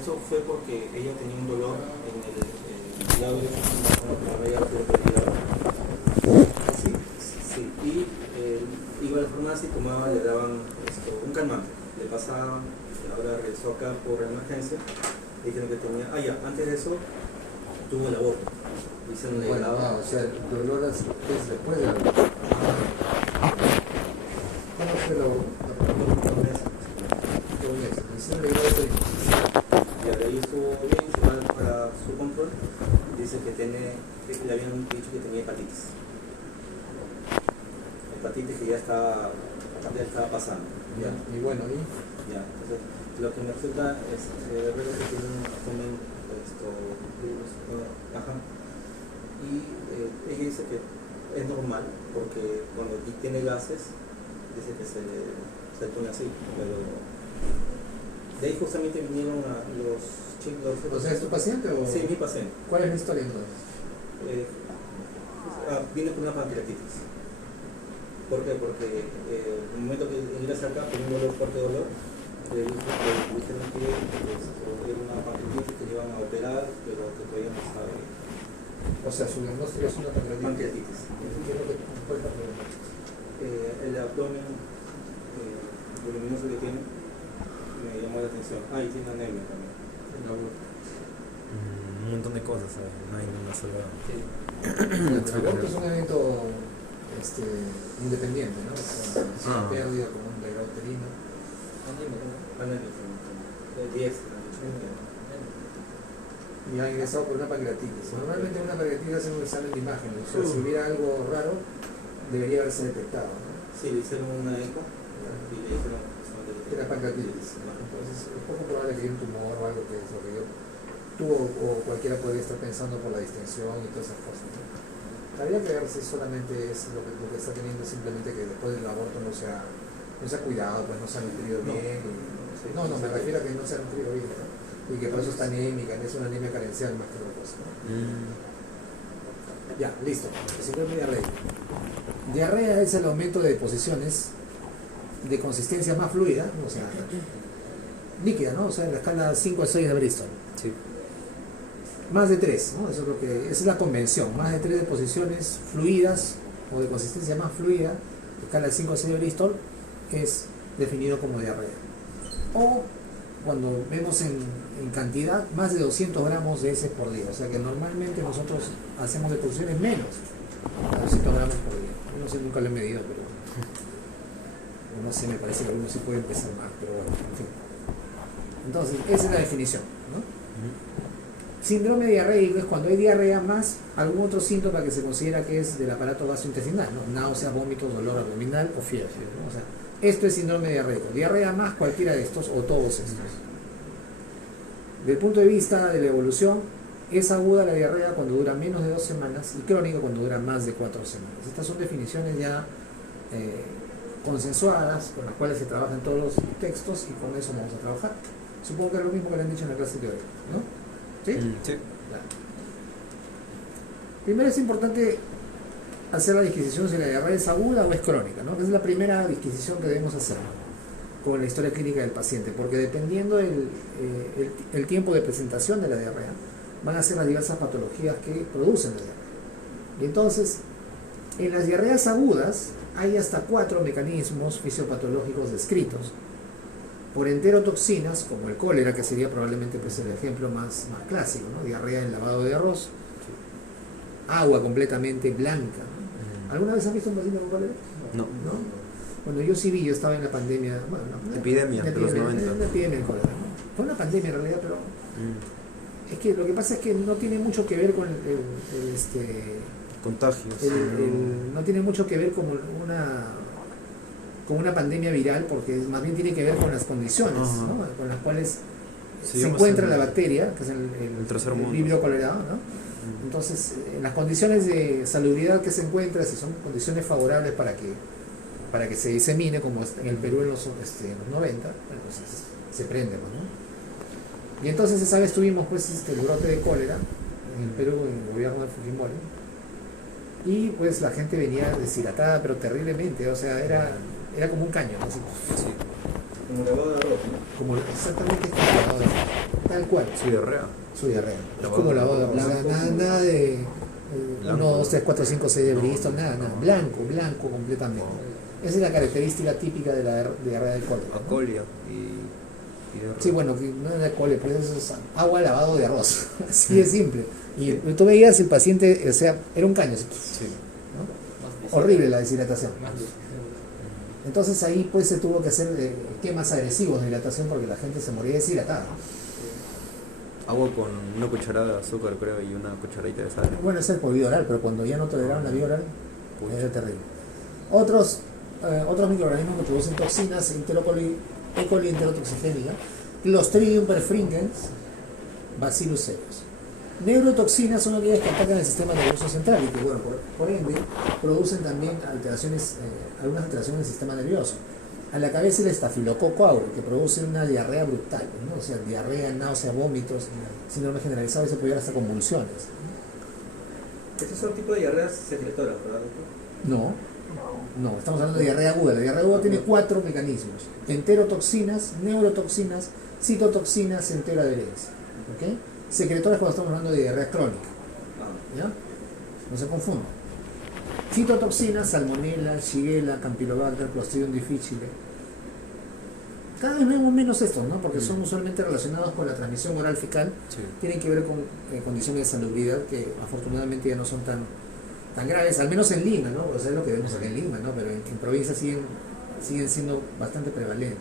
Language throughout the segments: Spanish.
esto fue porque ella tenía un dolor en el lado derecho, la raya respiradora. Sí, sí. Y iba a la farmacia y tomaba, le daban un calmante, le pasaban, y ahora regresó acá por emergencia, dijeron que tenía, antes de eso tuvo el aborto. Hicieron el Bueno, o sea, el dolor es después de la... ¿Cómo fue la y de ahí estuvo bien, se va para su control, dice que le habían dicho que tenía hepatitis. Hepatitis que ya estaba pasando. ¿Ya? Y bueno, Ya, entonces lo que me resulta es ver que tiene un abdomen baja. Y ella dice que es normal porque cuando tiene gases dice que se pone así, pero de ahí justamente vinieron los chicos. O sea, ¿es tu paciente o...? Sí, mi paciente. ¿Cuál es la historia entonces? Viene con una pancreatitis. ¿Por qué? Porque en el momento que ingresa acá con un dolor, fuerte dolor, le dijeron que era una pancreatitis que le iban a operar, pero que todavía no sabe. O sea, su diagnóstico es una pancreatitis. ¿Qué es lo que fue la pancreatitis? El abdomen voluminoso que tiene me llamó la atención. Y tiene anemia también. Un montón de cosas, ¿sabes? No hay una sola. El aborto es un evento independiente, ¿no? O sea, es una pérdida como un degrado uterino. Anemia, 10. Y ha ingresado por una pancreatitis. Normalmente una pancreatitis hace un examen de imagen, o sea, si hubiera algo raro, debería haberse detectado, ¿no? Sí, le hicieron una eco y le dijeron que era pancreatitis. Entonces es poco probable que haya un tumor o algo que es lo que tú o cualquiera podría estar pensando por la distensión y todas esas cosas, ¿no? Habría que ver si solamente es lo que está teniendo, simplemente que después del aborto no se ha cuidado, pues no se ha nutrido bien. No, me refiero a que no se ha nutrido bien, ¿no? Y que por eso está anémica, es una anemia carencial más que otra cosa, ¿no? Ya, listo. Síndrome de diarrea. Diarrea es el aumento de deposiciones de consistencia más fluida, o sea, líquida, ¿no? O sea, en la escala 5 a 6 de Bristol. Sí. Más de 3, ¿no? Eso esa es la convención. Más de 3 deposiciones fluidas o de consistencia más fluida, escala 5 a 6 de Bristol, es definido como diarrea. O cuando vemos en cantidad, más de 200 gramos de heces por día. O sea que normalmente nosotros hacemos deposiciones menos de 200 gramos por día. Yo no sé, nunca lo he medido, pero no sé, me parece que uno sí puede empezar más, pero bueno, en fin. Entonces, esa es la definición, ¿no? Síndrome diarreico es cuando hay diarrea más algún otro síntoma que se considera que es del aparato gastrointestinal, ¿no? Náuseas, vómitos, dolor abdominal o fiebre, ¿no? O sea, esto es síndrome diarreico. Diarrea más cualquiera de estos o todos estos. Desde el punto de vista de la evolución, es aguda la diarrea cuando dura menos de 2 semanas y crónica cuando dura más de 4 semanas. Estas son definiciones ya consensuadas, con las cuales se trabaja en todos los textos y con eso vamos a trabajar. Supongo que es lo mismo que le han dicho en la clase teórica, ¿no? ¿Sí? Sí. Claro. Primero es importante hacer la disquisición si la diarrea es aguda o es crónica, ¿no? Esa es la primera disquisición que debemos hacer con la historia clínica del paciente, porque dependiendo el tiempo de presentación de la diarrea, van a ser las diversas patologías que producen la diarrea. Y entonces, en las diarreas agudas hay hasta 4 mecanismos fisiopatológicos descritos por enterotoxinas, como el cólera, que sería probablemente pues, el ejemplo más clásico, ¿no? Diarrea en lavado de arroz, agua completamente blanca. ¿Alguna vez has visto un paciente con cólera? No. ¿No? Bueno, yo sí vi, yo estaba en la pandemia, bueno, Epidemia de los 90. Una epidemia de cólera, ¿no? Fue una pandemia en realidad, pero es que lo que pasa es que no tiene mucho que ver con contagios. No tiene mucho que ver con una pandemia viral, porque más bien tiene que ver con las condiciones, ¿no? Con las cuales se encuentra la bacteria, que es el Vibrio cholerae, ¿no? Entonces, en las condiciones de salubridad que se encuentra, si son condiciones favorables para que se disemine, como en el Perú en los 90, bueno, pues se prende, ¿no? Y entonces esa vez tuvimos pues el brote de cólera en el Perú, en el gobierno de Fujimori, y pues la gente venía deshidratada, pero terriblemente, o sea, era como un caño, ¿no? Así. Sí. Como lavado de arroz, ¿no? Como exactamente es como lavado de arroz. Tal cual. Su diarrea. Su diarrea. Es Lavado como de lavado de arroz. arroz. Nada de Blanco. 1, 2, 3, 4, 5, 6 de Bristol, nada. Blanco completamente. Esa es la característica típica de la diarrea del cólera, ¿no? Acolia y diarrea. Sí, bueno, que no es de cólera, pues eso es agua lavado de arroz. Así de simple. Y tú veías el paciente, o sea, era un caño, así, Sí. ¿no? Horrible la deshidratación. Entonces ahí pues se tuvo que hacer esquemas agresivos de hidratación porque la gente se moría deshidratada. Agua con una cucharada de azúcar, creo, y una cucharadita de sal. Bueno, ese es por vía oral, pero cuando ya no toleraban la vía oral, Pucha. era terrible. Otros microorganismos que producen toxinas, E. coli enterotoxigénica, Clostridium perfringens, Bacillus cereus. Neurotoxinas son aquellas que atacan el sistema nervioso central y que, bueno, por ende, producen también alteraciones, algunas alteraciones del sistema nervioso. A la cabeza el estafilococo aureus, que produce una diarrea brutal, ¿no? O sea, diarrea, náusea, vómitos, síndrome generalizado y se puede llegar hasta convulsiones. Estos son tipos de diarreas secretoras, ¿verdad, doctor? No, estamos hablando de diarrea aguda. La diarrea aguda tiene 4 mecanismos: enterotoxinas, neurotoxinas, citotoxinas, enteroadherencia. ¿Ok? Secretoras cuando estamos hablando de diarrea crónica. ¿Ya? No se confundan. Citotoxinas, salmonella, shigella, campylobacter, clostridium difficile. Cada vez vemos menos estos, ¿no? Porque son usualmente relacionados con la transmisión oral fecal. Sí. Tienen que ver con condiciones de salubridad que afortunadamente ya no son tan graves, al menos en Lima, ¿no? O sea, es lo que vemos aquí en Lima, ¿no? Pero en provincias siguen siendo bastante prevalentes.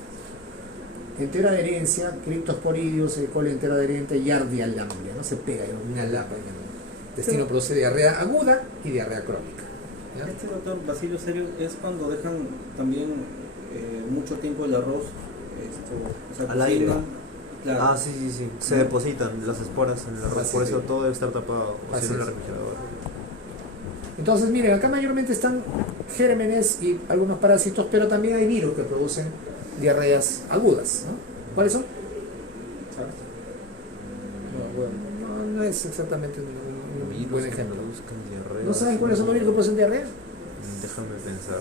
Enteroadherencia, Cryptosporidium, E. coli enteroadherente, Yardia lamblia, ¿no? Se pega en una lapa en el intestino, produce diarrea aguda y diarrea crónica. ¿Ya? Este doctor Bacillus cereus es cuando dejan también mucho tiempo el arroz o sea, Al aire. cocinan, claro. Ah, sí. Se depositan las esporas en el arroz, por eso todo debe estar tapado, o Así si no en es. la refrigeradora. Entonces, miren, acá mayormente están gérmenes y algunos parásitos, pero también hay virus que producen diarreas agudas, ¿no? ¿Cuáles son? ¿Sabes? No es exactamente un Virus buen que ejemplo. produzcan diarrea. ¿No saben cuáles son los virus que producen diarrea? Déjame pensar.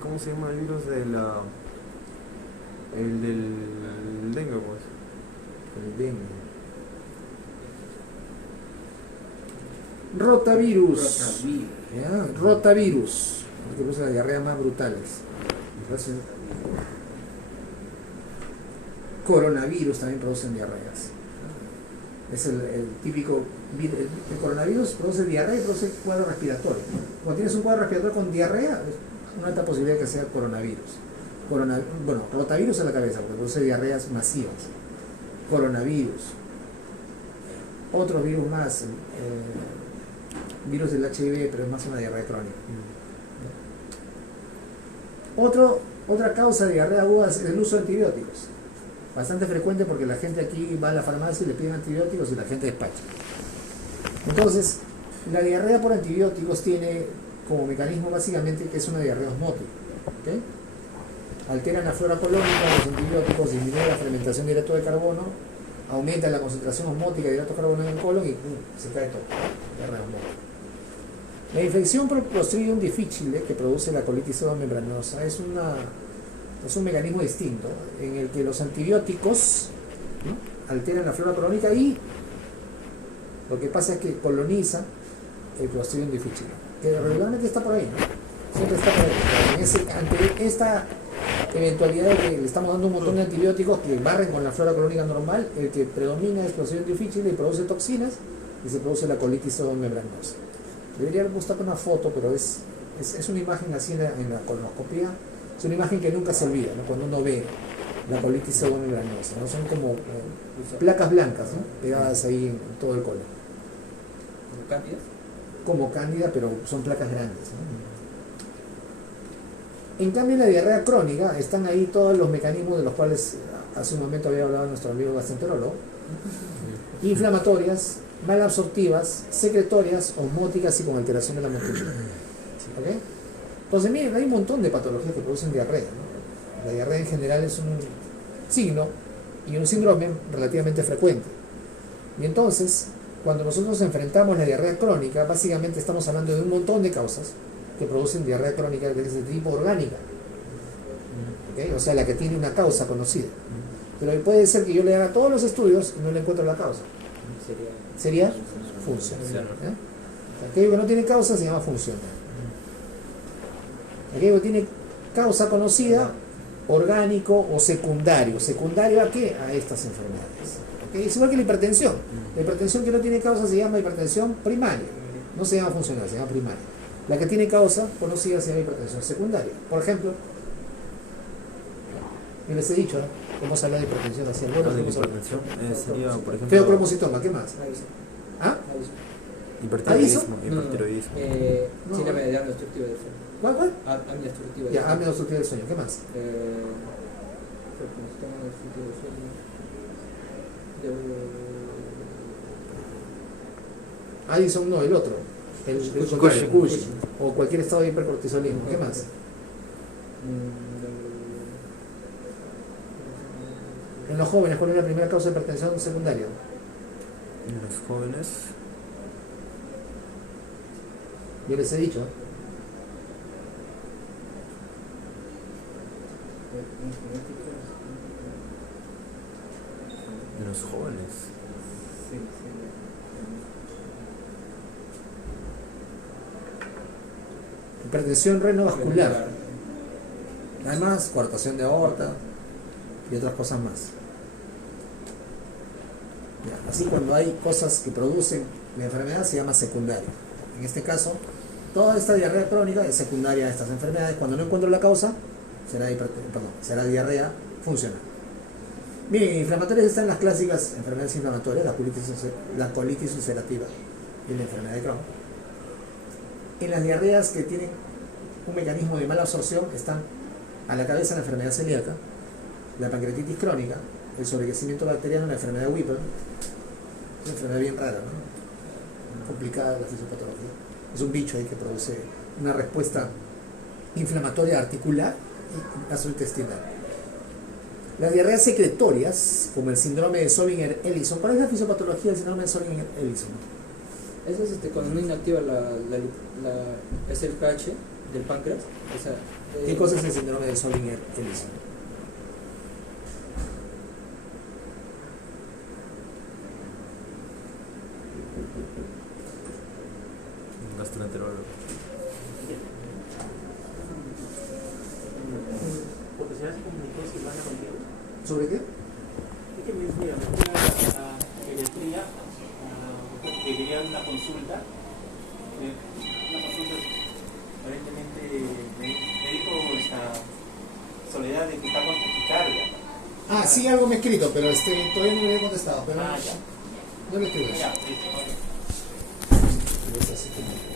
¿Cómo se llama el virus de la... El del dengue, pues? El dengue. Rotavirus. ¿Ya? Rotavirus. Que produce las diarreas más brutales. Coronavirus también producen diarreas. Es el típico. El coronavirus produce diarrea y produce cuadro respiratorio. Cuando tienes un cuadro respiratorio con diarrea, es una alta posibilidad que sea coronavirus. Bueno, rotavirus en la cabeza, porque produce diarreas masivas. Coronavirus. Otros virus más. Virus del HIV, pero es más una diarrea crónica. Otra causa de diarrea aguda es el uso de antibióticos. Bastante frecuente porque la gente aquí va a la farmacia y le piden antibióticos y la gente despacha. Entonces, la diarrea por antibióticos tiene como mecanismo básicamente que es una diarrea osmótica. ¿Okay? Alteran la flora colónica, los antibióticos disminuyen la fermentación de hidrato de carbono, aumentan la concentración osmótica de hidrato de carbono en el colon y se cae todo. Diarrea osmótica. La infección por Clostridium difficile, que produce la colitis pseudomembranosa, es un mecanismo distinto en el que los antibióticos, ¿no?, alteran la flora colónica y lo que pasa es que coloniza el Clostridium difficile, que regularmente está por ahí, ¿no? Siempre está por ahí. Ante esta eventualidad de que le estamos dando un montón de antibióticos que barren con la flora colónica normal, el que predomina es Clostridium difficile y produce toxinas y se produce la colitis pseudomembranosa. Debería haber puesto una foto, pero es una imagen así en la colonoscopia. Es una imagen que nunca se olvida, ¿no? Cuando uno ve la colitis pseudomembranosa, ¿no? Son como placas blancas, ¿no?, pegadas ahí en todo el colon. ¿Como cándidas? Como cándida, pero son placas grandes, ¿no? En cambio, en la diarrea crónica están ahí todos los mecanismos de los cuales hace un momento había hablado nuestro amigo gastroenterólogo. Inflamatorias, malabsortivas, secretorias, osmóticas y con alteración de la motilidad. ¿Okay? Entonces, miren, hay un montón de patologías que producen diarrea, ¿no? La diarrea en general es un signo y un síndrome relativamente frecuente. Y entonces, cuando nosotros enfrentamos la diarrea crónica, básicamente estamos hablando de un montón de causas que producen diarrea crónica de ese tipo orgánica. ¿Ok? O sea, la que tiene una causa conocida. Pero puede ser que yo le haga todos los estudios y no le encuentro la causa. Sería funcional. Aquello que no tiene causa se llama funcional. Aquello que tiene causa conocida, orgánico o secundario. ¿Secundario a qué? A estas enfermedades. ¿Okay? Es igual que la hipertensión. La hipertensión que no tiene causa se llama hipertensión primaria. No se llama funcional, se llama primaria. La que tiene causa conocida se llama hipertensión secundaria. Por ejemplo, yo les he dicho, ¿no? Cómo se habla de hipertensión hacia el Ah, de hipertensión sería, por ejemplo, feocromocitoma, ¿qué más? ¿Ah? hipertiroidismo. Hipertiroidismo. Síndrome de apnea obstructiva del sueño. ¿Cuál? Apnea obstructiva del Ya, sueño. apnea obstructiva del sueño, ¿qué más? Feocromocitoma obstructivo del sueño. Addison no, el otro. El contrario, Cushing. O cualquier estado de hipercortisolismo, ¿qué más? En los jóvenes, ¿cuál es la primera causa de hipertensión secundaria? En los jóvenes, Yo les he dicho. en los jóvenes. Hipertensión renovascular. Además, coartación de aorta y otras cosas más. Ya, así cuando hay cosas que producen la enfermedad se llama secundaria. En este caso, toda esta diarrea crónica es secundaria a estas enfermedades. Cuando no encuentro la causa, será diarrea funcional. Bien, inflamatorias están las clásicas enfermedades inflamatorias, la colitis ulcerativa y la enfermedad de Crohn. En las diarreas que tienen un mecanismo de mala absorción están a la cabeza la enfermedad celíaca, la pancreatitis crónica, el sobrecrecimiento bacteriano, la enfermedad de Whipple. Es una enfermedad bien rara, ¿no? Complicada la fisiopatología. Es un bicho ahí que produce una respuesta inflamatoria articular y gastrointestinal. Las diarreas secretorias, como el síndrome de Sollinger-Ellison. ¿Cuál es la fisiopatología del síndrome de Sollinger-Ellison? Eso es cuando no inactiva la SLPH del páncreas. ¿Qué cosa es el síndrome de Sollinger-Ellison? Un gastroenterólogo. ¿Profesional se comunicó Silvana contigo? ¿Sobre qué? Es que me fui a pediatría, que quería una consulta. Aparentemente me dijo esta Soledad de que está con taquicardia. Ah, sí, algo me he escrito, pero todavía no le he contestado. Pero Ah, ya. no le escribo. Ya, listo, vale. Es así como-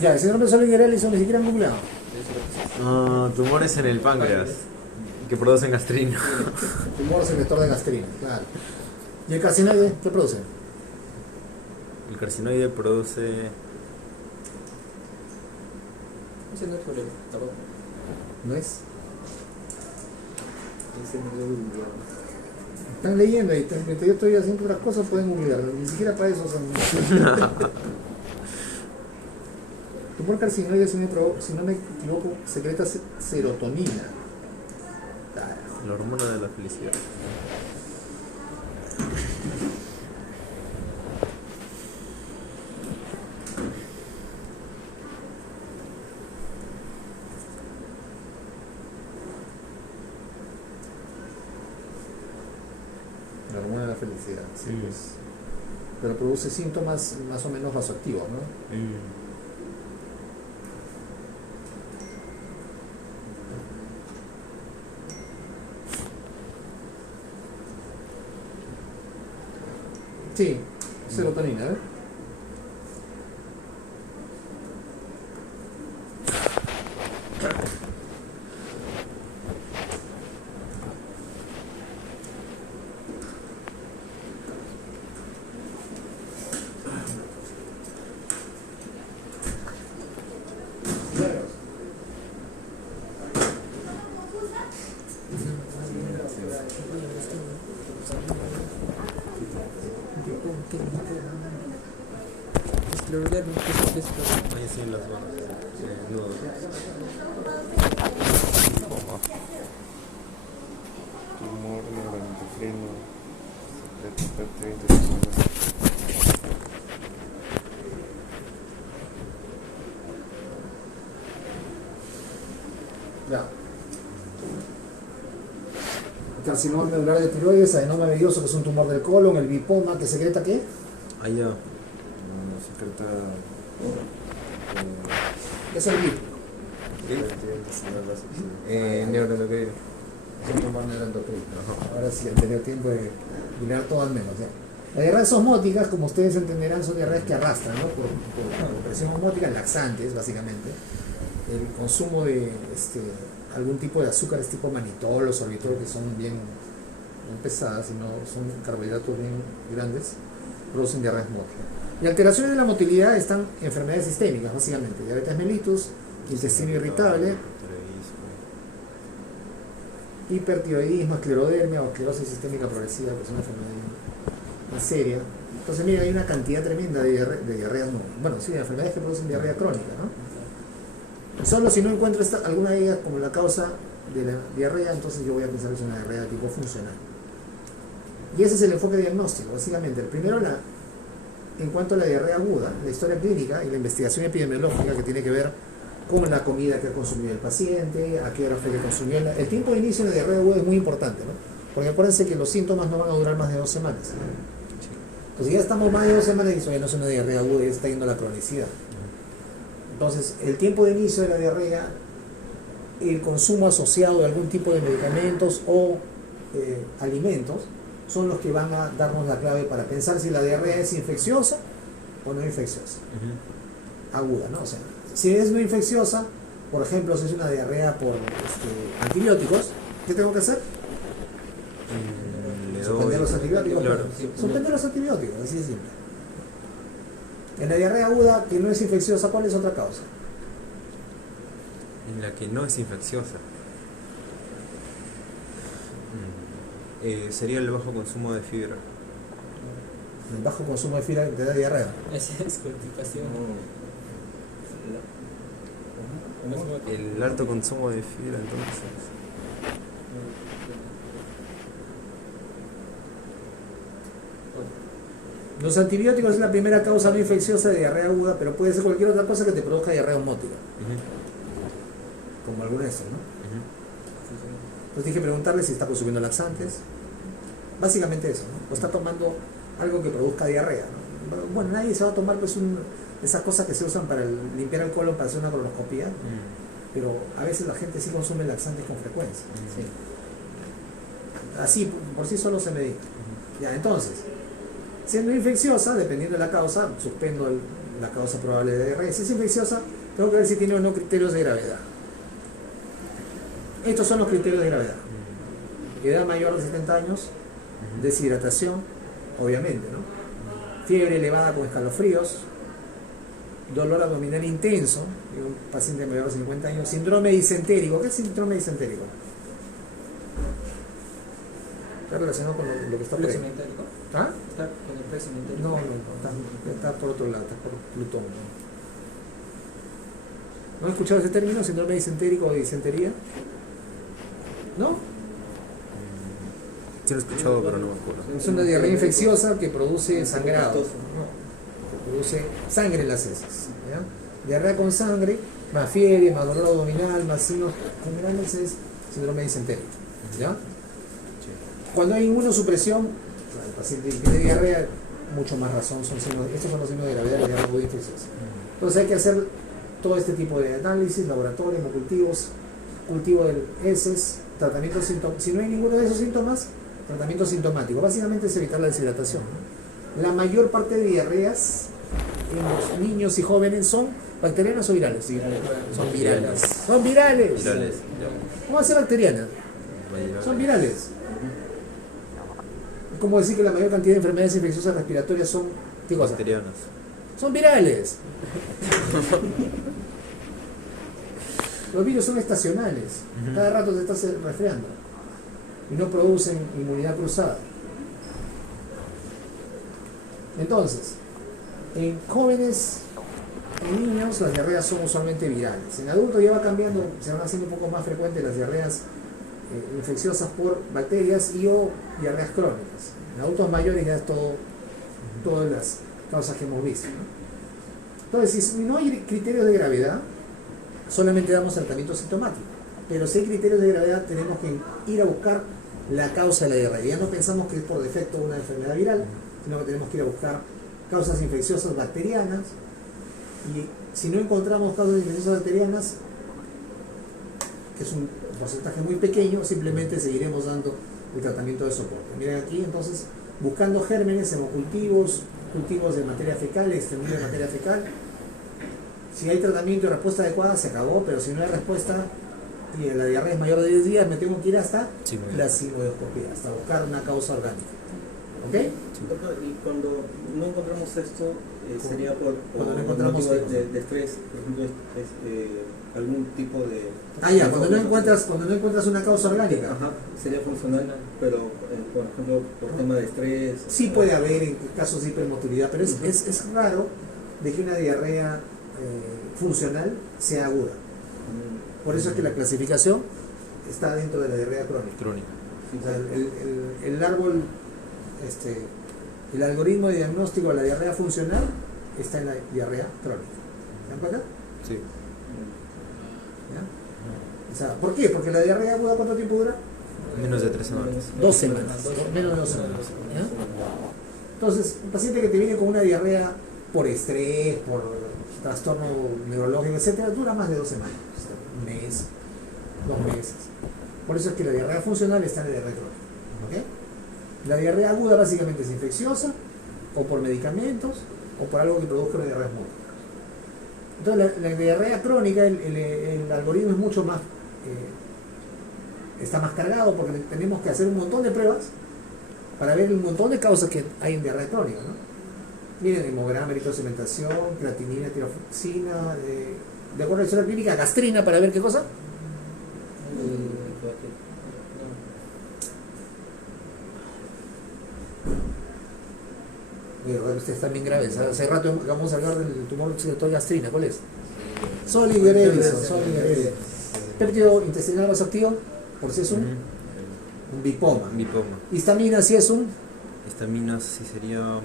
Ya, el síndrome de Sollinger-Ellison ni siquiera han googleado. Tumores en el páncreas que producen gastrina. Tumor secretor de gastrina, claro. ¿Y el carcinoide qué produce? El carcinoide produce. Ese no es problema, tampoco. ¿No es? Ese no es un idioma. Están leyendo ahí, mientras yo estoy haciendo otras cosas pueden googlear, ni siquiera para eso son... Tumor carcinoide, si no me equivoco, secreta serotonina. Carajo. La hormona de la felicidad. electricidad, sí, pues. Pero produce síntomas más o menos vasoactivos, ¿no? Sí, serotonina, ¿eh? Escleroderma, ¿qué es esto? Ahí sí las barras. Nudo. Tumor neuroendocrino, secreto intestinal. Ya. Carcinoma medular de tiroides, adenoma medioso, que es un tumor del colon, el lipoma, que secreta ¿qué? Allá. Secreta Es el VIP. Neuroendocrino. Es un tumor neuroendocrino. Ahora sí, han tenido tiempo de mirar todo al menos. ¿Ya? Las diarreas osmóticas, como ustedes entenderán, son diarreas que arrastran, ¿no? por presión osmótica, laxantes, básicamente. El consumo de algún tipo de azúcares tipo manitol o sorbitol, que son bien pesadas y no son carbohidratos bien grandes, producen diarrea osmótica. Y alteraciones de la motilidad están enfermedades sistémicas, básicamente. Diabetes mellitus, intestino irritable, hipertiroidismo, esclerodermia o esclerosis sistémica progresiva, que es una enfermedad más seria. Entonces, mira, hay una cantidad tremenda de diarreas, de enfermedades que producen diarrea crónica, ¿no? Solo si no encuentro alguna de ellas como la causa de la diarrea, entonces yo voy a pensar que es una diarrea de tipo funcional. Y ese es el enfoque diagnóstico, básicamente. El primero, en cuanto a la diarrea aguda, la historia clínica y la investigación epidemiológica, que tiene que ver con la comida que ha consumido el paciente, a qué hora fue que consumió. El tiempo de inicio de la diarrea aguda es muy importante, ¿no? Porque acuérdense que los síntomas no van a durar más de 2 semanas. Entonces, ya estamos más de 2 semanas y dice, oye, no es una diarrea aguda, ya está yendo a la cronicidad. Entonces, el tiempo de inicio de la diarrea, el consumo asociado de algún tipo de medicamentos o alimentos, son los que van a darnos la clave para pensar si la diarrea es infecciosa o no infecciosa. Aguda, ¿no? O sea, si es no infecciosa, por ejemplo, si es una diarrea por antibióticos, ¿qué tengo que hacer? Suspender los antibióticos. Claro. Suspender los antibióticos, así de simple. En la diarrea aguda, que no es infecciosa, ¿cuál es otra causa? En la que no es infecciosa. Sería el bajo consumo de fibra. El bajo consumo de fibra te da diarrea. Esa es constipación. El alto consumo de fibra, entonces. Los antibióticos es la primera causa no infecciosa de diarrea aguda, pero puede ser cualquier otra cosa que te produzca diarrea osmótica, como alguna de estas, ¿no? Entonces tienes que preguntarle si está consumiendo laxantes, básicamente eso, ¿no? O está tomando algo que produzca diarrea, ¿no? Bueno, nadie se va a tomar pues esas cosas que se usan para limpiar el colon para hacer una colonoscopia, pero a veces la gente sí consume laxantes con frecuencia. Así, por sí solo se medica. Ya, entonces, siendo infecciosa, dependiendo de la causa, suspendo la causa probable de diarrea. Si es infecciosa, tengo que ver si tiene o no criterios de gravedad. Estos son los criterios de gravedad. Edad mayor de 70 años, deshidratación, obviamente, ¿no? Fiebre elevada con escalofríos, dolor abdominal intenso, en un paciente mayor de 50 años, síndrome disentérico. ¿Qué es síndrome disentérico? Está relacionado con lo que está por ahí. ¿Plexo ¿Ah? ¿Está con el plexo mentérico? No, está por otro lado, está por Plutón. ¿No has escuchado ese término, síndrome disentérico o disentería? ¿No? Sí lo he escuchado, pero no me acuerdo. Es una diarrea infecciosa que produce sangrado, ¿no? Que produce sangre en las heces, ¿ya? Diarrea con sangre, más fiebre, más dolor abdominal, más signos, generalmente es síndrome disentérico, ¿ya? Cuando hay inmunosupresión, El paciente que tiene diarrea, mucho más razón, estos son los signos de gravedad de la diarrea aguda infecciosa. Entonces hay que hacer todo este tipo de análisis, laboratorio, hemocultivos, cultivo del heces, tratamiento sintomático. Si no hay ninguno de esos síntomas, tratamiento sintomático. Básicamente es evitar la deshidratación, ¿no? La mayor parte de diarreas en los niños y jóvenes son bacterianas o virales. Son virales. Son virales. ¿Cómo va a ser bacteriana? Son virales. Es como decir que la mayor cantidad de enfermedades infecciosas respiratorias son, ¿qué cosa? Bacterianas. Son virales. Los virus son estacionales. Cada rato te estás resfriando y no producen inmunidad cruzada. Entonces, en jóvenes, en niños, las diarreas son usualmente virales. En adultos ya va cambiando, se van haciendo un poco más frecuentes las diarreas infecciosas por bacterias y o diarreas crónicas. En adultos mayores ya es todas las causas que hemos visto, ¿no? Entonces, si no hay criterios de gravedad, solamente damos tratamiento sintomático. Pero si hay criterios de gravedad, tenemos que ir a buscar la causa de la diarrea. Ya no pensamos que es por defecto una enfermedad viral, sino que tenemos que ir a buscar causas infecciosas bacterianas. Y si no encontramos causas infecciosas bacterianas, que es un porcentaje muy pequeño, simplemente seguiremos dando el tratamiento de soporte. Miren aquí, entonces, buscando gérmenes, hemocultivos, cultivos de materia fecal, extendido de materia fecal. Si hay tratamiento y respuesta adecuada, se acabó, pero si no hay respuesta y la diarrea es mayor de 10 días, me tengo que ir hasta la sigmoidoscopía, hasta buscar una causa orgánica. ¿Ok? Doctor, y cuando no encontramos esto, sería por cuando no encontramos motivo de estrés, por ejemplo, algún tipo de... Cuando no encuentras una causa orgánica. Ajá, sería funcional, pero por ejemplo, por tema de estrés... Sí puede haber en casos de hipermotilidad, pero es raro de que una diarrea funcional sea aguda. Por eso es que la clasificación está dentro de la diarrea crónica. O sea, el árbol, el algoritmo de diagnóstico de la diarrea funcional está en la diarrea crónica. ¿Se dan cuenta? Sí. ¿Ya? O sea, ¿por qué? Porque la diarrea aguda, ¿cuánto tiempo dura? Menos de 3 semanas. 2 semanas, menos de 2 semanas. ¿Ya? Entonces, un paciente que te viene con una diarrea por estrés, por trastorno neurológico, etcétera, dura más de 2 semanas, un mes, 2 meses. Por eso es que la diarrea funcional está en la diarrea crónica. ¿Okay? La diarrea aguda básicamente es infecciosa, o por medicamentos, o por algo que produzca una diarrea múltiple. Entonces, la diarrea crónica, el algoritmo es mucho más, está más cargado porque tenemos que hacer un montón de pruebas para ver un montón de causas que hay en diarrea crónica, ¿no? Miren, hemograma, eritrocementación, creatinina, tiroxina, de acuerdo a la historia clínica, gastrina, para ver qué cosa. Ustedes están bien graves. Hace rato vamos a hablar del tumor de gastrina. ¿Cuál es? Soligerelis. Péptido intestinal vasoactivo, por si es un bipoma. Histamina, si es un... Histamina sí sería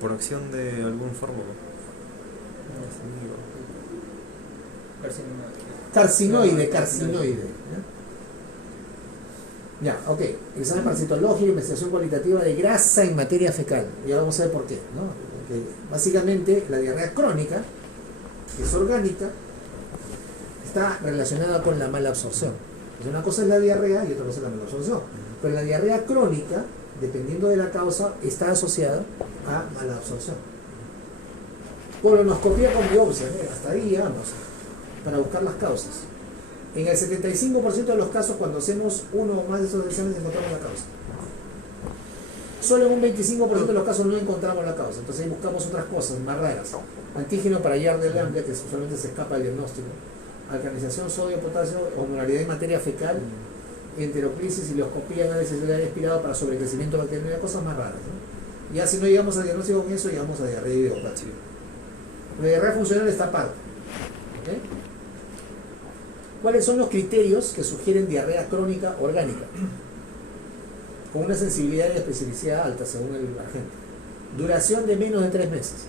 por acción de algún fármaco. Carcinoide. Ya, ok. Examen parasitológico, investigación cualitativa de grasa en materia fecal. Y ahora vamos a ver por qué, ¿no? Porque básicamente la diarrea crónica, que es orgánica, está relacionada con la mala absorción. Entonces, una cosa es la diarrea y otra cosa es la mala absorción. Pero la diarrea crónica, dependiendo de la causa, está asociada a mala absorción. Colonoscopía con biopsia, hasta ahí llegamos, para buscar las causas. En el 75% de los casos, cuando hacemos uno o más de esos exámenes, encontramos la causa. Solo en un 25% de los casos no encontramos la causa. Entonces ahí buscamos otras cosas más raras. Antígeno para Yarder-Lambert, que usualmente se escapa del diagnóstico. Alcalinización, sodio, potasio, osmolaridad en materia fecal, enteroclisis, ileoscopía, análisis de aire expirado para sobrecrecimiento bacteriano, cosas más raras, ¿no? Ya si no llegamos al diagnóstico con eso, llegamos a diarrea idiopática. La diarrea funcional está aparte. ¿Okay? ¿Cuáles son los criterios que sugieren diarrea crónica orgánica? Con una sensibilidad y especificidad alta, según el agente. Duración de menos de 3 meses.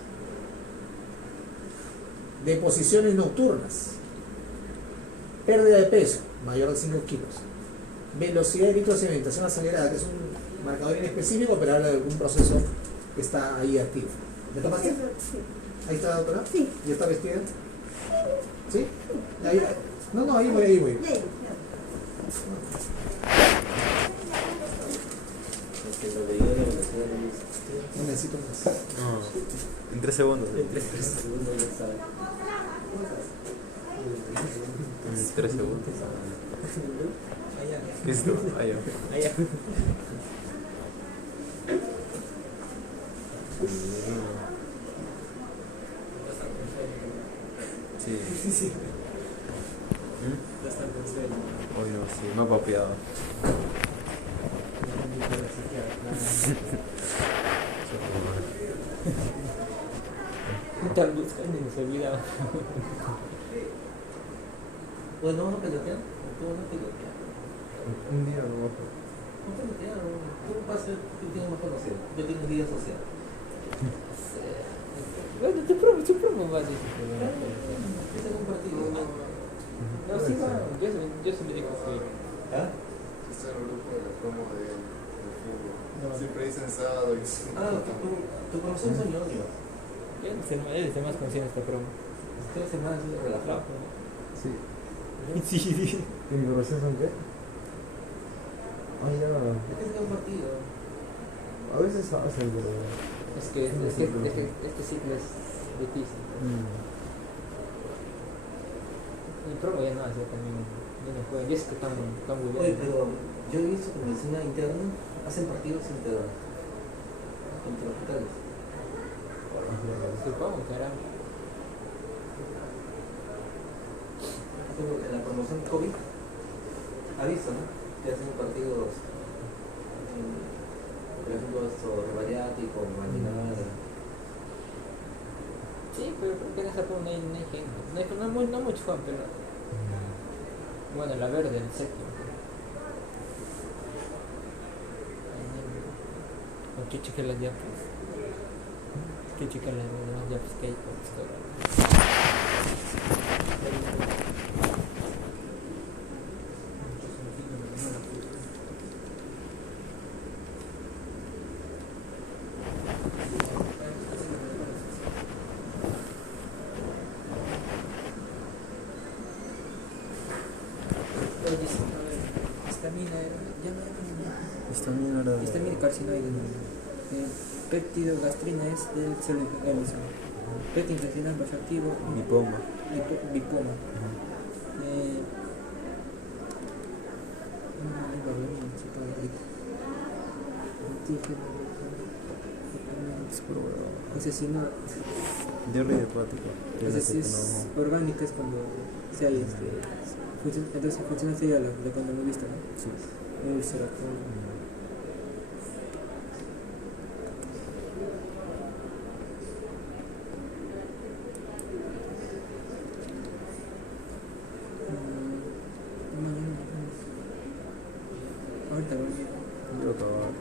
Deposiciones nocturnas. Pérdida de peso, mayor de 5 kilos. Velocidad de eritrocementación acelerada, que es un marcador inespecífico, pero habla de algún proceso que está ahí activo. ¿Me tomaste? Sí. Ahí está, doctora. Sí. ¿Y está vestida? ¿Sí? Ahí, no, ahí voy. Ya, ya. Porque lo leí de la velocidad de la luz. No necesito más. No, en 3 segundos. En 3 segundos ya sabe. En 3 segundos. Allá. Listo, ahí va. Allá. Sí. Sí. ¿Mm? Ya está con sueño. Hoy no, sí, me ha papeado. Tal vez cuando se olvidaba. Bueno, vamos a pelotear. ¿Tú vas a pelotear? Un día no va a No pelotear, tú vas a ser, tú tienes más conocido. Yo tengo vida social. Bueno, tu promo va a decir. Este es un partido. No, sí va. Yo sí me digo que sí. ¿Ah? Este es el grupo de la promo del fútbol. No. Siempre dicen sábado y Tu promoción son ñoños. Él es más consciente de esta promo. Ustedes se van a relajado. Sí. Sí, sí. ¿Y mi profesión son qué? Ah, ya. Este es un partido. A veces hacen, pero. Es que este ciclo es difícil. El promo ya no hace también. Ya no juega. Y es que están muy Oye, bien. pero yo he visto que en medicina interna hacen partidos contra hospitales. Supongo que harán. En la promoción COVID, ha visto, ¿no? Que hacen partidos, por ejemplo, esto, rebariático, matinal. Sí, pero creo que en esa promo no hay gente. No mucho fan, pero. Bueno, la verde, el séptimo. O que cheque las diapos. Que cheque las diapos que hay con esto. Histamina carcinoide. Peptidogastrina es del celulosa. Peptido intestinal bajo activo. Lipoma. Lipoma. Asesino. Diarrea hepática. Entonces es orgánica, es cuando se hay entonces funciona así la cuando hemos visto, ¿no? Sí. Úlcera, ahorita voy. Yo acabar.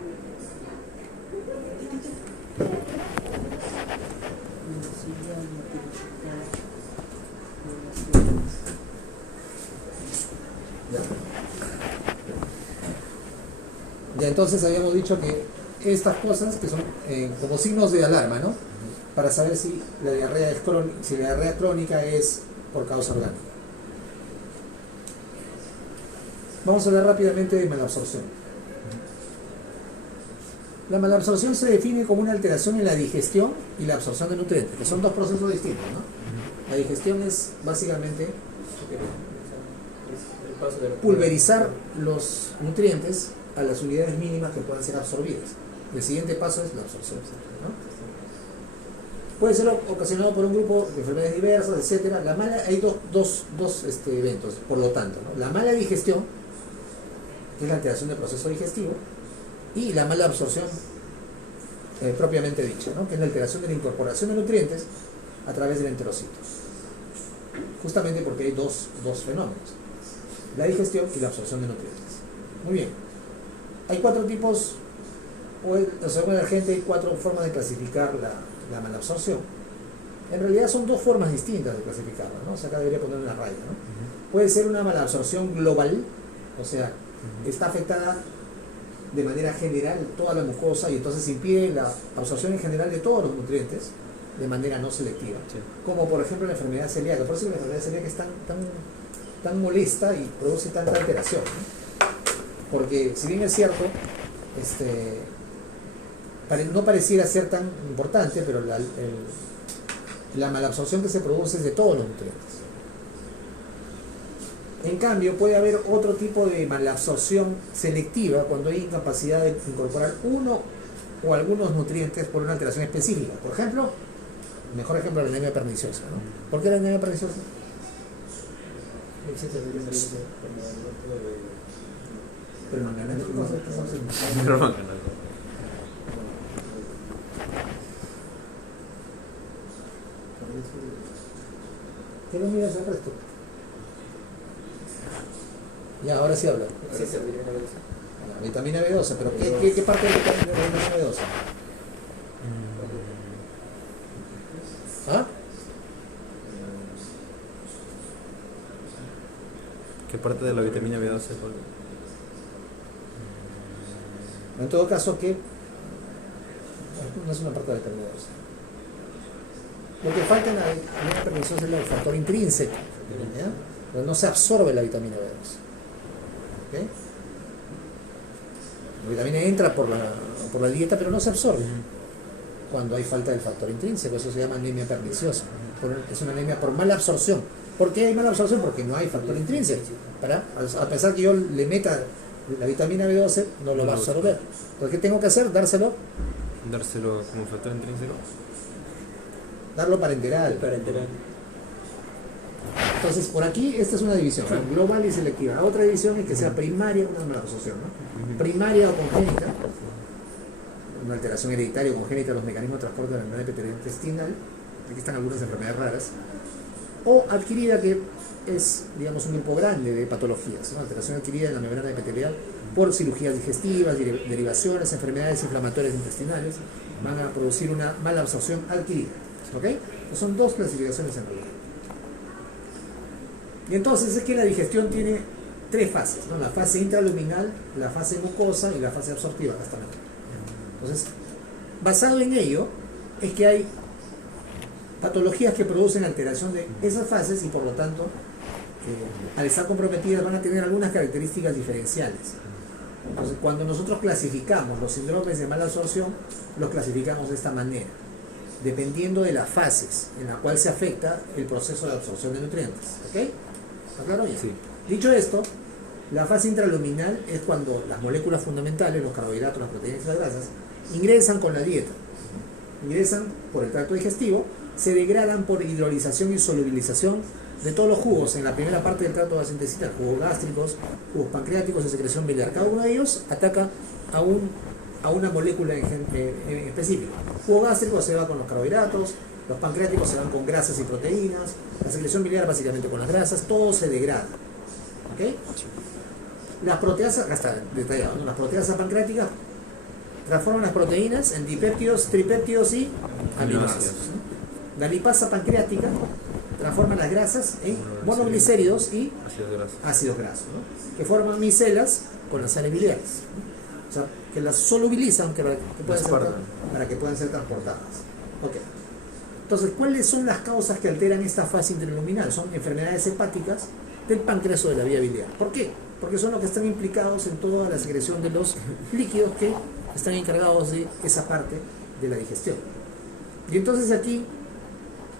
Ya entonces habíamos dicho que estas cosas que son como signos de alarma, ¿no? Para saber si la diarrea es si la diarrea crónica es por causa orgánica. Vamos a hablar rápidamente de malabsorción. La malabsorción se define como una alteración en la digestión y la absorción de nutrientes, que son dos procesos distintos, ¿no? La digestión es básicamente pulverizar los nutrientes a las unidades mínimas que puedan ser absorbidas. El siguiente paso es la absorción, ¿no? Puede ser ocasionado por un grupo de enfermedades diversas, etc. Hay dos eventos, por lo tanto, ¿no? La mala digestión, que es la alteración del proceso digestivo, y la mala absorción propiamente dicha, ¿no? Que es la alteración de la incorporación de nutrientes a través del enterocito. Justamente porque hay dos fenómenos: la digestión y la absorción de nutrientes. Muy bien. Hay 4 tipos, según la gente, hay 4 formas de clasificar la malabsorción. En realidad son 2 formas distintas de clasificarla, ¿no? O sea, acá debería poner una raya, ¿no? Puede ser una malabsorción global, o sea, está afectada de manera general toda la mucosa y entonces impide la absorción en general de todos los nutrientes de manera no selectiva. Sí. Como por ejemplo la enfermedad celíaca. Por eso la enfermedad celíaca es tan molesta y produce tanta alteración, ¿no? Porque si bien es cierto, no pareciera ser tan importante, pero la malabsorción que se produce es de todos los nutrientes. En cambio, puede haber otro tipo de malabsorción selectiva cuando hay incapacidad de incorporar uno o algunos nutrientes por una alteración específica. Por ejemplo, el mejor ejemplo es la anemia perniciosa, ¿no? ¿Por qué la anemia perniciosa? Pero manganate, ¿qué cosa estamos haciendo? Pero manganate. ¿Qué no miras el resto? Ya, ahora sí habla. Sí, se viene La vitamina B12, pero ¿qué parte de la vitamina B12? ¿Ah? ¿Qué parte de la vitamina B12? En todo caso, ¿qué? No es una parte de la vitamina B12. Lo que falta en la vitamina perniciosa es el factor intrínseco, ¿ya? Pero no se absorbe la vitamina B12. ¿Okay? La vitamina entra por la dieta, pero no se absorbe cuando hay falta del factor intrínseco. Eso se llama anemia perniciosa. Es una anemia por mala absorción. ¿Por qué hay mala absorción? Porque no hay factor intrínseco. A pesar que yo le meta la vitamina B12, no lo va a absorber. Entonces, ¿qué tengo que hacer? Dárselo como factor intrínseco. Darlo parenteral. Entonces, por aquí, esta es una división, ¿no? Global y selectiva. La otra división es que sea primaria, una malabsorción, ¿no? Primaria o congénita, una alteración hereditaria o congénita de los mecanismos de transporte de la enfermedad epitelial intestinal. Aquí están algunas enfermedades raras. O adquirida, que es, digamos, un grupo grande de patologías, ¿no? Alteración adquirida en la membrana epitelial por cirugías digestivas, derivaciones, enfermedades inflamatorias intestinales, van a producir una mala absorción adquirida. ¿Ok? Son dos clasificaciones en realidad. Y entonces es que la digestión tiene tres fases, ¿no? La fase intraluminal, la fase mucosa y la fase absortiva. Hasta aquí. Entonces, basado en ello, es que hay patologías que producen alteración de esas fases y por lo tanto, al estar comprometidas, van a tener algunas características diferenciales. Entonces, cuando nosotros clasificamos los síndromes de mala absorción, los clasificamos de esta manera, dependiendo de las fases en la cual se afecta el proceso de absorción de nutrientes. ¿Ok? ¿Está claro ya? Sí. Dicho esto, la fase intraluminal es cuando las moléculas fundamentales, los carbohidratos, las proteínas y las grasas, ingresan con la dieta. Ingresan por el tracto digestivo, se degradan por hidrolización y solubilización de todos los jugos en la primera parte del tracto gastrointestinal, jugos gástricos, jugos pancreáticos de secreción biliar. Cada uno de ellos ataca a una molécula en específico. El jugo gástrico se va con los carbohidratos, los pancreáticos se van con grasas y proteínas, la secreción biliar básicamente con las grasas, todo se degrada. ¿Ok? Las proteasas, acá está detallado, ¿no? Las proteasas pancreáticas transforman las proteínas en dipéptidos, tripéptidos y aminoácidos. ¿No? La lipasa pancreática transforma las grasas en monoglicéridos y ácidos grasos, ¿no? Que forman micelas con las sales biliares, ¿no? O sea, que las solubilizan para que puedan ser transportadas. Okay. Entonces, ¿cuáles son las causas que alteran esta fase intraluminal? Son enfermedades hepáticas del páncreas o de la vía biliar. ¿Por qué? Porque son los que están implicados en toda la secreción de los líquidos que están encargados de esa parte de la digestión. Y entonces aquí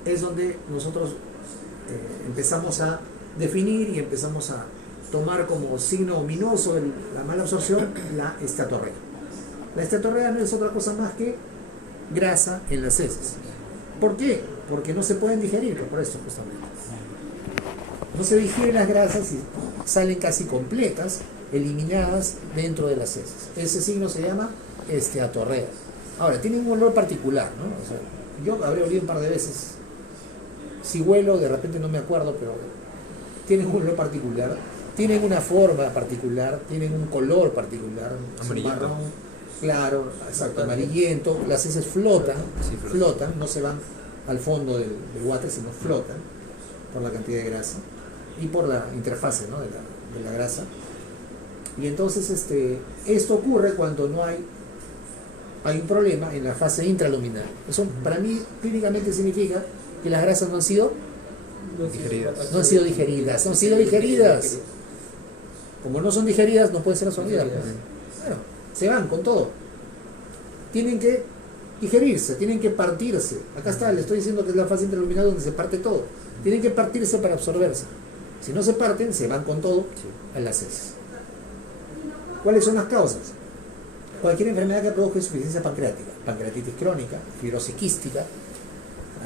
es donde nosotros empezamos a definir y empezamos a tomar como signo ominoso de la mala absorción la esteatorrea. La esteatorrea no es otra cosa más que grasa en las heces. ¿Por qué? Porque no se pueden digerir, pero por eso justamente. No se digieren las grasas y salen casi completas, eliminadas dentro de las heces. Ese signo se llama esteatorrea. Ahora, tiene un olor particular, ¿no? O sea, yo habré olido un par de veces. Si huelo, de repente no me acuerdo, pero tienen un olor particular, tienen una forma particular, tienen un color particular, amarillento. Marrón, claro, exacto, amarillento. Las heces flotan, no se van al fondo del water, sino flotan por la cantidad de grasa y por la interfase, ¿no? de la grasa. Y entonces esto ocurre cuando no hay un problema en la fase intraluminal. Eso para mí clínicamente significa que las grasas no han sido Digeridas. no han sido digeridas, han sido digeridas. Como no son digeridas, no pueden ser absorbidas. Bueno, se van con todo. Tienen que digerirse, tienen que partirse. Acá está, le estoy diciendo que es la fase intraluminal donde se parte todo. Tienen que partirse para absorberse. Si no se parten, se van con todo a las heces. ¿Cuáles son las causas? Cualquier enfermedad que produzca insuficiencia pancreática, pancreatitis crónica, fibrosis quística,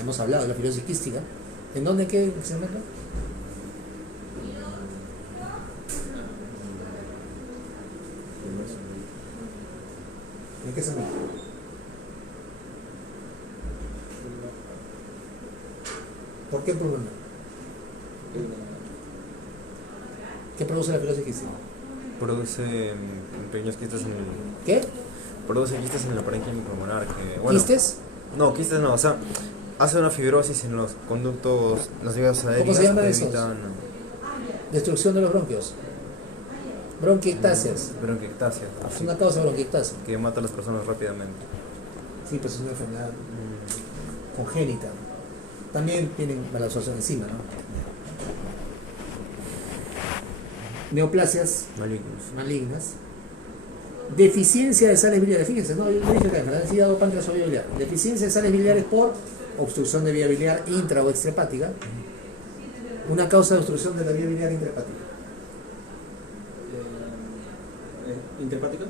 hemos hablado de la fibrosis quística. ¿En dónde qué segmento? ¿En qué segmento? ¿Por qué pulmonar? ¿Qué produce la fibrosis quística? Produce pequeños quistes en el... ¿Qué? Produce quistes en la parénquima pulmonar. Que, bueno, ¿Quistes? No, quistes no, o sea, hace una fibrosis en los conductos, las vías aéreas. se llaman que esos? evitan Destrucción de los bronquios. Bronquiectasias. bronquiectasia, Es una causa de bronquiectasia. que mata a las personas rápidamente. Sí, pues es una enfermedad congénita. También tienen malabsorción encima, ¿no? Neoplasias Malignos. malignas. Deficiencia de sales biliares. Fíjense, no, yo dije que enfermedad de hígado, páncreas o vía biliar. Deficiencia de sales biliares por obstrucción de vía biliar intra o extrahepática. Una causa de obstrucción de la vía biliar intrahepática. ¿Interhepática?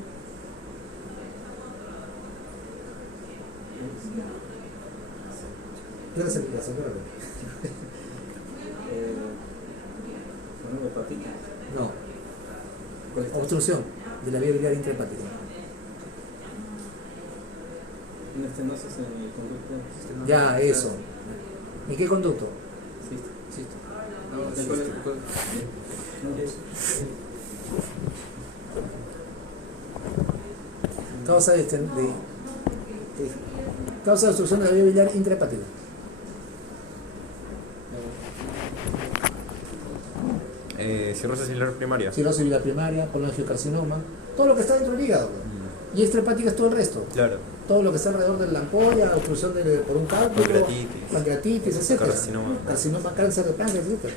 ¿Qué es la circulación? Bueno, hepatitis. No, ¿Cuál es? obstrucción de la vía biliar intrahepática. Una estenosis en el conducto. Ya, eso. ¿Y qué conducto? Sí. Sí. ¿Cuál es? Causa causa de obstrucción de la vía biliar intrahepática. Cirrosis biliar primaria. Cirrosis biliar primaria, colangiocarcinoma, todo lo que está dentro del hígado. Y extrahepática es todo el resto. Claro. Todo lo que está alrededor de la ampolla, obstrucción por un cálculo, pancreatitis, etc. Carcinoma, cáncer de páncreas, etc.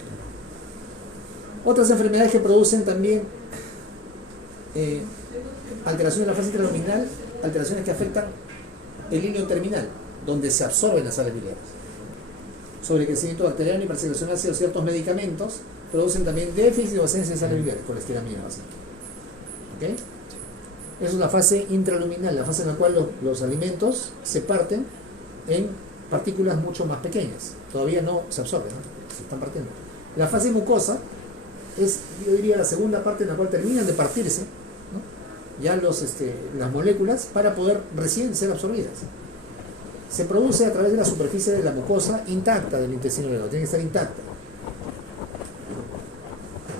Otras enfermedades que producen también alteraciones en la fase intraluminal, alteraciones que afectan el hilo terminal, donde se absorben las sales biliares. Sobrecrecimiento bacteriano y persecución ácida de ciertos medicamentos producen también déficit o ausencia de sales biliares, colesteramina básicamente. ¿Ok? Es una fase intraluminal, la fase en la cual los alimentos se parten en partículas mucho más pequeñas. Todavía no se absorben, ¿no? Se están partiendo. La fase mucosa es, yo diría, la segunda parte en la cual terminan de partirse, ¿no? Ya las moléculas para poder recién ser absorbidas. Se produce a través de la superficie de la mucosa intacta del intestino delgado, tiene que estar intacta.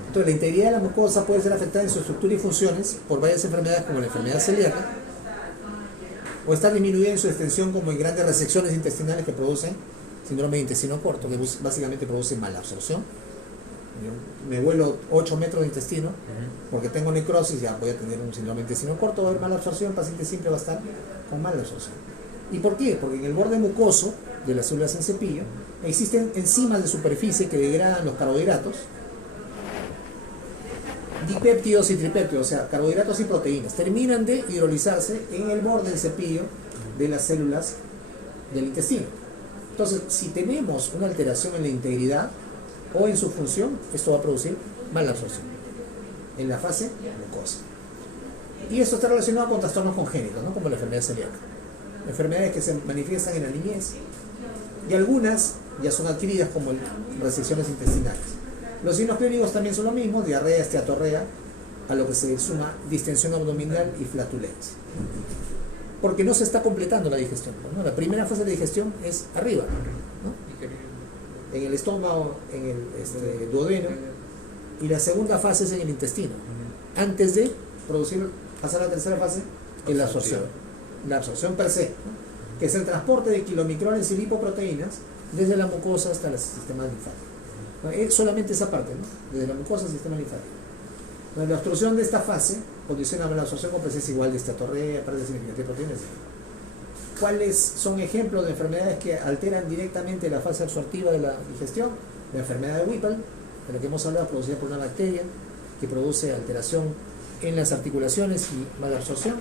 Entonces, la integridad de la mucosa puede ser afectada en su estructura y funciones por varias enfermedades como la enfermedad celíaca, o está disminuida en su extensión como en grandes resecciones intestinales que producen síndrome de intestino corto, que básicamente produce mala absorción. Yo me vuelo 8 metros de intestino porque tengo necrosis, ya voy a tener un síndrome de intestino corto, va a haber mala absorción, el paciente siempre va a estar con mala absorción. ¿Y por qué? Porque en el borde mucoso de las células en cepillo existen enzimas de superficie que degradan los carbohidratos, dipéptidos y tripéptidos, o sea, carbohidratos y proteínas, terminan de hidrolizarse en el borde del cepillo de las células del intestino. Entonces, si tenemos una alteración en la integridad o en su función, esto va a producir mala absorción en la fase mucosa. Y esto está relacionado con trastornos congénitos, ¿no? Como la enfermedad celíaca. Enfermedades que se manifiestan en la niñez y algunas ya son adquiridas como resecciones intestinales. Los signos clínicos también son lo mismo: diarrea, esteatorrea, a lo que se suma distensión abdominal y flatulencia. Porque no se está completando la digestión, ¿no? La primera fase de digestión es arriba, ¿no? En el estómago, en el duodeno, y la segunda fase es en el intestino, antes de pasar a la tercera fase, que es la absorción. La absorción per se, ¿no? Que es el transporte de kilomicrones y lipoproteínas desde la mucosa hasta el sistema linfático. Es solamente esa parte, ¿no? Desde la mucosa al sistema linfático. Bueno, la obstrucción de esta fase condiciona la absorción con presencia igual de esteatorrea, pérdida significativa de proteínas. ¿Cuáles son ejemplos de enfermedades que alteran directamente la fase absortiva de la digestión? La enfermedad de Whipple, de la que hemos hablado, producida por una bacteria que produce alteración en las articulaciones y mala absorción.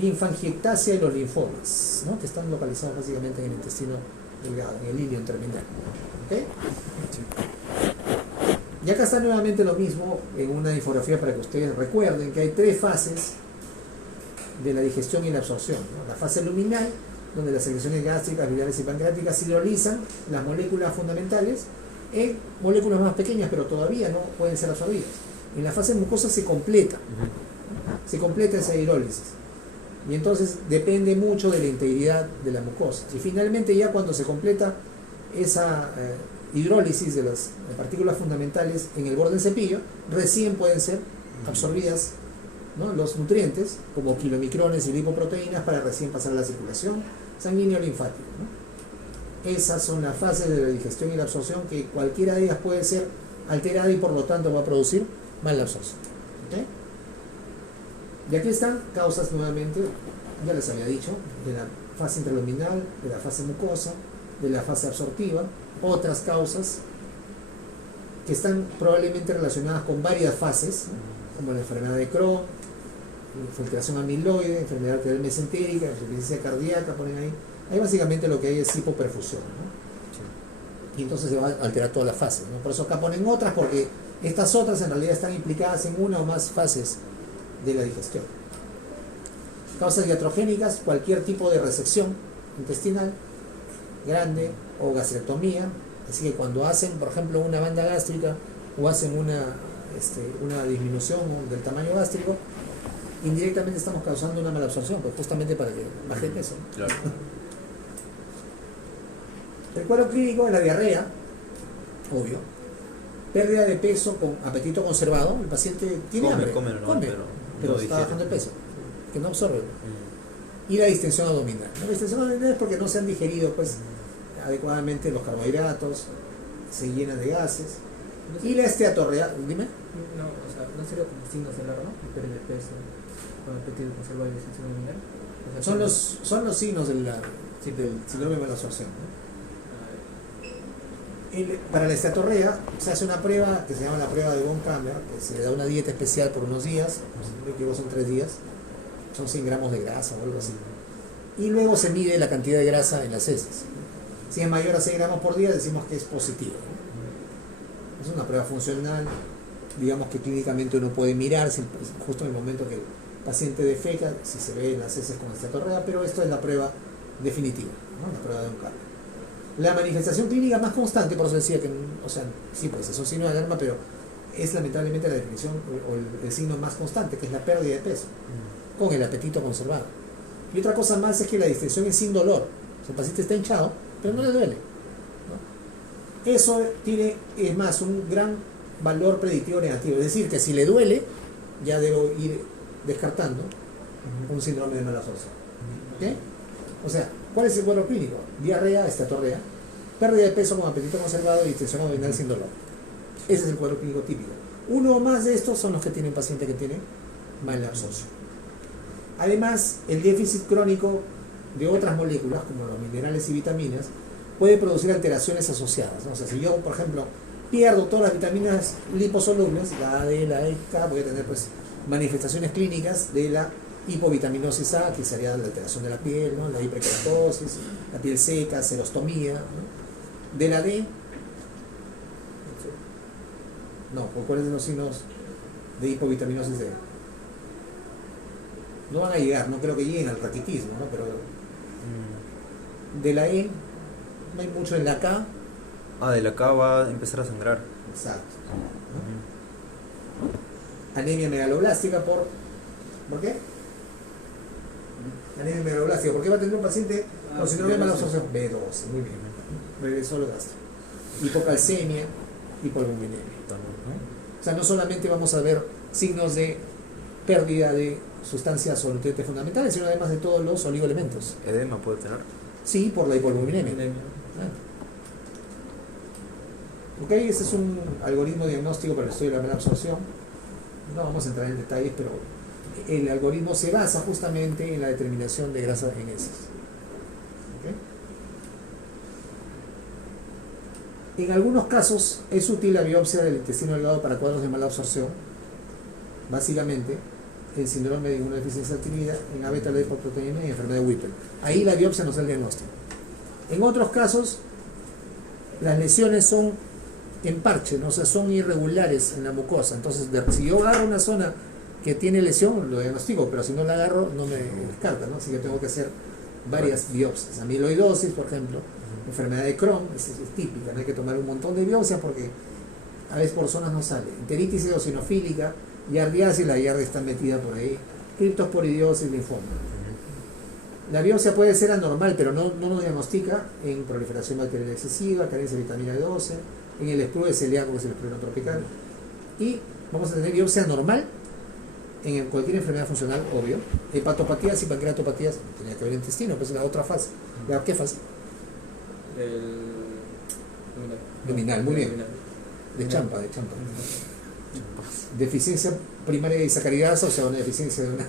Linfangiectasia y los linfomas, ¿no? Que están localizados básicamente en el intestino delgado, en el ilion terminal. ¿Okay? Y acá está nuevamente lo mismo en una infografía para que ustedes recuerden que hay 3 fases de la digestión y la absorción, ¿no? La fase luminal, donde las secreciones gástricas, biliares y pancreáticas hidrolizan las moléculas fundamentales en moléculas más pequeñas, pero todavía no pueden ser absorbidas. En la fase mucosa se completa esa hidrólisis. Y entonces depende mucho de la integridad de la mucosa. Y finalmente, ya cuando se completa esa hidrólisis de las partículas fundamentales en el borde del cepillo, recién pueden ser absorbidas, ¿no? Los nutrientes, como kilomicrones y lipoproteínas, para recién pasar a la circulación sanguínea o linfática, ¿no? Esas son las fases de la digestión y la absorción, que cualquiera de ellas puede ser alterada y por lo tanto va a producir mala absorción. ¿Okay? Y aquí están causas nuevamente, ya les había dicho, de la fase intraluminal, de la fase mucosa, de la fase absortiva, otras causas que están probablemente relacionadas con varias fases, como la enfermedad de Crohn, infiltración amiloide, enfermedad arterial mesentérica, insuficiencia cardíaca, ponen ahí. Ahí básicamente lo que hay es hipoperfusión, ¿no? Y entonces se va a alterar todas las fases, ¿no? Por eso acá ponen otras, porque estas otras en realidad están implicadas en una o más fases de la digestión. Causas iatrogénicas, cualquier tipo de resección intestinal grande o gastrectomía. Así que cuando hacen, por ejemplo, una banda gástrica o hacen una disminución del tamaño gástrico, indirectamente estamos causando una mala absorción, pues justamente para que baje el peso, ¿no? Claro. El cuadro clínico de la diarrea, obvio, pérdida de peso con apetito conservado. El paciente tiene hambre, come normal, come, pero no está digiere. bajando el peso, que no absorbe. Y la distensión abdominal. La distensión abdominal es porque no se han digerido, pues, adecuadamente los carbohidratos, se llenan de gases. Y la esteatorrea, dime. No, o sea, no sería como signos de alarma, pérdida de peso, con apetito conservado y distensión abdominal. O sea, Son los signos del síndrome de mala absorción, ¿no? Para la esteatorrea se hace una prueba que se llama la prueba de von Kammer, que se le da una dieta especial por unos días, si no me equivoco son 3 días, son 100 gramos de grasa o algo así. Y luego se mide la cantidad de grasa en las heces. Si es mayor a 100 gramos por día, decimos que es positivo, ¿no? Es una prueba funcional, digamos que clínicamente uno puede mirar si, justo en el momento que el paciente defeca, si se ve en las heces con esteatorrea, pero esto es la prueba definitiva, ¿no? La prueba de von Kammer. La manifestación clínica más constante, por eso decía que, o sea, sí, pues es un signo de alarma, pero es lamentablemente la definición o el signo más constante, que es la pérdida de peso, con el apetito conservado. Y otra cosa más es que la distensión es sin dolor. O sea, el paciente está hinchado, pero no le duele, ¿no? Eso tiene, es más, un gran valor predictivo negativo. Es decir, que si le duele, ya debo ir descartando un síndrome de mala absorción. ¿Ok? O sea, ¿cuál es el cuadro clínico? Diarrea, esteatorrea, pérdida de peso con apetito conservado y distensión abdominal sin dolor. Ese es el cuadro clínico típico. Uno o más de estos son los que tienen paciente que tiene mala absorción. Además, el déficit crónico de otras moléculas, como los minerales y vitaminas, puede producir alteraciones asociadas, ¿no? O sea, si yo, por ejemplo, pierdo todas las vitaminas liposolubles, la A, D, la E, K, voy a tener pues manifestaciones clínicas de la hipovitaminosis A, que sería la alteración de la piel, ¿no? La hiperkeratosis, la piel seca, serostomía, ¿no? De la D, no, ¿cuáles son los signos de hipovitaminosis D? No van a llegar, no creo que lleguen al raquitismo, ¿no? Pero de la E no hay mucho. En la K, De la K va a empezar a sangrar. exacto, ¿no? Anemia megaloblástica ¿por qué? Anemia megaloblástica, ¿por qué va a tener un paciente con síndrome de mala absorción? B12, muy bien, regresó lo gastro. Hipocalcemia, hipoalbuminemia, ¿no? O sea, no solamente vamos a ver signos de pérdida de sustancias o nutrientes fundamentales, sino además de todos los oligoelementos. Edema puede tener. Sí, por la hipoalbuminemia. Ok, este es un algoritmo diagnóstico para el estudio de la mala absorción. No vamos a entrar en detalles, pero el algoritmo se basa justamente en la determinación de grasas en heces. ¿Ok? En algunos casos es útil la biopsia del intestino delgado para cuadros de mala absorción, básicamente en síndrome de inmunodeficiencia adquirida, en A beta lipoproteína y enfermedad de Whipple. Ahí la biopsia nos da el diagnóstico. En otros casos, las lesiones son en parche, ¿no? O sea, son irregulares en la mucosa. Entonces, si yo agarro una zona que tiene lesión, lo diagnostico, pero si no la agarro, no me descarta, ¿no? Así que tengo que hacer varias biopsias. Amiloidosis, por ejemplo, enfermedad de Crohn, es típica, no hay que tomar un montón de biopsias porque a veces por zonas no sale. Enteritis eosinofílica, yardiasis, la yardia está metida por ahí, criptosporidiosis, linfoma. La biopsia puede ser anormal, pero no nos diagnostica en proliferación bacteriana excesiva, carencia de vitamina B12, en el sprue celíaco, que es el sprue no tropical. Y vamos a tener biopsia normal en cualquier enfermedad funcional, obvio. Hepatopatías y pancreatopatías, tenía que ver el intestino, pues es la otra fase. ¿La qué fase? Luminal, muy bien. De champa. Deficiencia primaria de sacaridasa, o sea, una deficiencia de una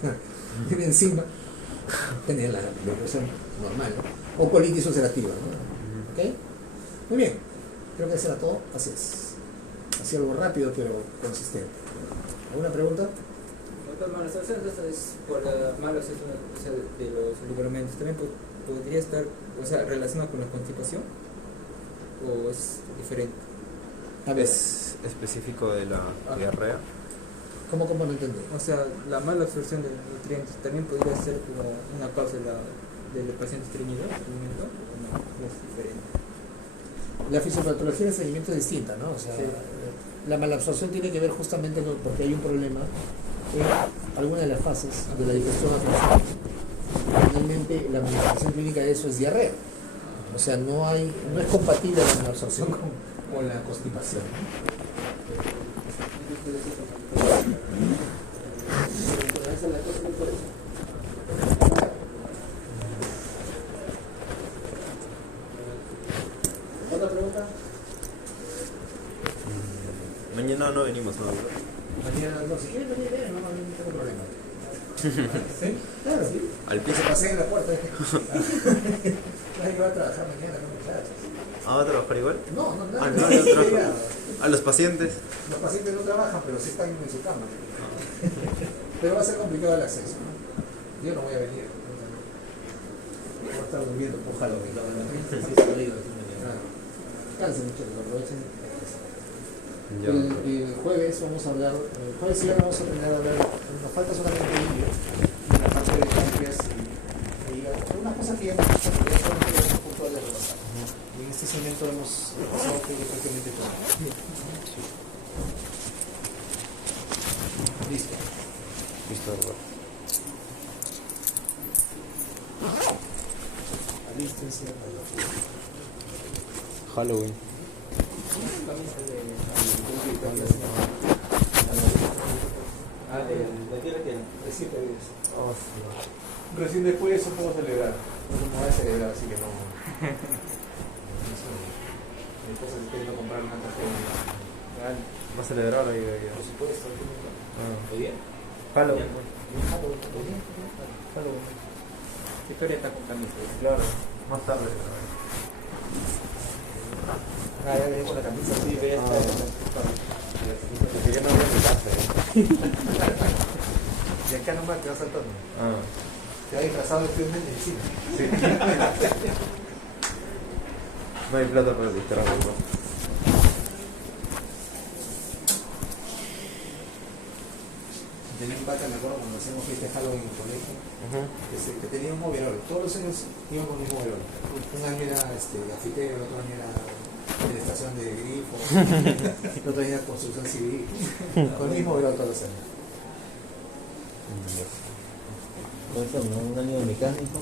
enzima, tener la depresión normal, ¿no? O colitis ulcerativa, ¿no? ¿Ok? Muy bien, creo que eso era todo. Así es. Así algo rápido pero consistente. ¿Alguna pregunta? Doctor, malas absorciones es por la mala absorción, o sea, de los ligamentos. ¿También podría estar, o sea, relacionado con la constipación? ¿O es diferente? A ver, ¿Es específico de la diarrea? ¿cómo no entendí? O sea, la mala absorción de nutrientes también podría ser como una causa del paciente estreñido, ¿o no? Es diferente. La fisiopatología de seguimiento es distinta, ¿no? O sea, Sí. la malabsorción tiene que ver justamente porque hay un problema en alguna de las fases de la digestión afectada. Finalmente, la manifestación clínica de eso es diarrea. O sea, no es compatible la malabsorción con la constipación. ¿Otra pregunta? Mañana no venimos, ¿no? Mañana, no, si quieren venir, no tengo problema. ¿Sí? Claro, sí. Al Que piso. se paseen en la puerta. Nadie va a trabajar mañana, no, muchachos. ¿Ah, va a trabajar igual? No, Ah, no, no, no. yo trabajo. A los pacientes. Los pacientes no trabajan, pero sí están en su cama. Pero va a ser complicado el acceso, ¿no? Yo no voy a venir. Voy a estar durmiendo por Halloween. Descansen, muchachos, aprovechen. El jueves vamos a hablar, el jueves sí vamos a terminar de hablar, nos falta solamente el vídeo, la parte de páncreas y hígado, unas cosas que ya hemos visto, pero ya solamente es un punto de repasar. Y en este segmento hemos pasado prácticamente todo. Listo. Listo, Robert. Alístense a la Halloween. Recién después de eso puedo celebrar. No voy a celebrar, así que no. Mi esposa está queriendo comprar una tarjeta. ¿Va a celebrar ahí? Por supuesto. ¿Muy bien? Halloween. Victoria está con camisa. Claro, más tarde. Ah, ya le con la camisa. Sí, ve esta. Que yo no voy a mi casa, Y acá nomás te vas saltando. Te vas disfrazado de estudiante de medicina. Sí. No hay plata para el disfraz, ¿no? Tenía un pata, me acuerdo, cuando hacíamos fiesta de Halloween en el colegio, que tenía un overol. Todos los años iban con el mismo overol. Un año era gafitero, el otro año era de la estación de grifo, el otro año era construcción civil. Con el mismo overol todos los años. Un año de mecánico.